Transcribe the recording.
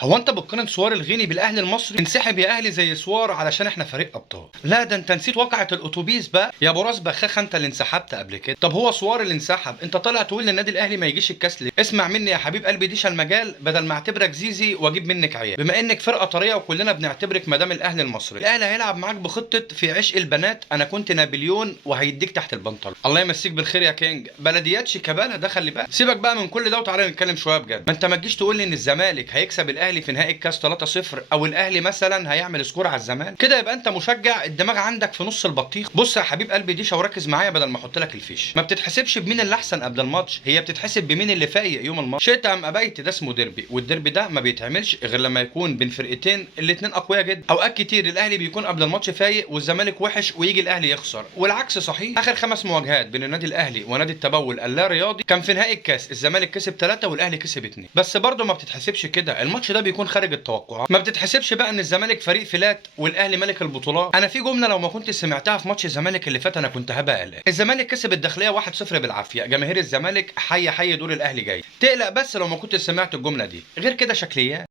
هو انت بتقارن سوار الغيني بالاهلي المصري؟ انسحب يا اهلي زي سوار علشان احنا فريق ابطال. لا ده انت نسيت واقعة الاتوبيس بقى يا ابو راس بخاخه، انت اللي انسحبت قبل كده. طب هو سوار اللي انسحب، انت طالع تقول للنادي الاهلي ما يجيش الكاس ليه؟ اسمع مني يا حبيب قلبي، ديش المجال بدل ما اعتبرك زيزي واجيب منك عيال، بما انك فرقه طريه وكلنا بنعتبرك مدام الاهلي المصري. الاهلي هيلعب معاك بخطه في عشق البنات، انا كنت نابليون وهيديك تحت البنطلون. الله يمسيك بالخير يا كينج، بلديات شيكابالا ده خلي بالك. سيبك بقى من كل ده وتعالى نتكلم شويه بجد. ما انت ما تجيش تقول لي ان الزمالك هيكسب الاهلي في نهائي الكاس 3-0، او الاهلي مثلا هيعمل سكور على الزمالك كده، يبقى انت مشجع الدماغ عندك في نص البطيخ. بص يا حبيب قلبي ديشه وركز معايا بدل ما احط لك الفيش، ما بتتحسبش بمين اللي احسن قبل الماتش، هي بتتحسب بمين اللي فايق يوم الماتش. شئت ام ابيت ده اسمه ديربي، والديربي ده ما بيتعملش غير لما يكون بين فرقتين الاتنين اقوياء جدا. اوقات كتير الاهلي بيكون قبل الماتش فايق والزمالك وحش ويجي الاهلي يخسر، والعكس صحيح. اخر 5 مواجهات بين النادي الاهلي ونادي التبول اللا رياضي كان في نهائي الكاس الزمالك كسب 3 والاهلي كسب 2، بس برضه ما بتتحسبش كده، الماتش ده بيكون خارج التوقعات. ما بتتحسبش بقى ان الزمالك فريق فلات والاهلي ملك البطولات. انا في جمله لو ما كنت سمعتها في ماتش الزمالك اللي فات انا كنت هبقى قلق. الزمالك كسب الداخليه 1-0 بالعافيه، جماهير الزمالك حي حي دور الاهلي جاي. تقلق بس لو ما كنت سمعت الجمله دي، غير كده شكليات.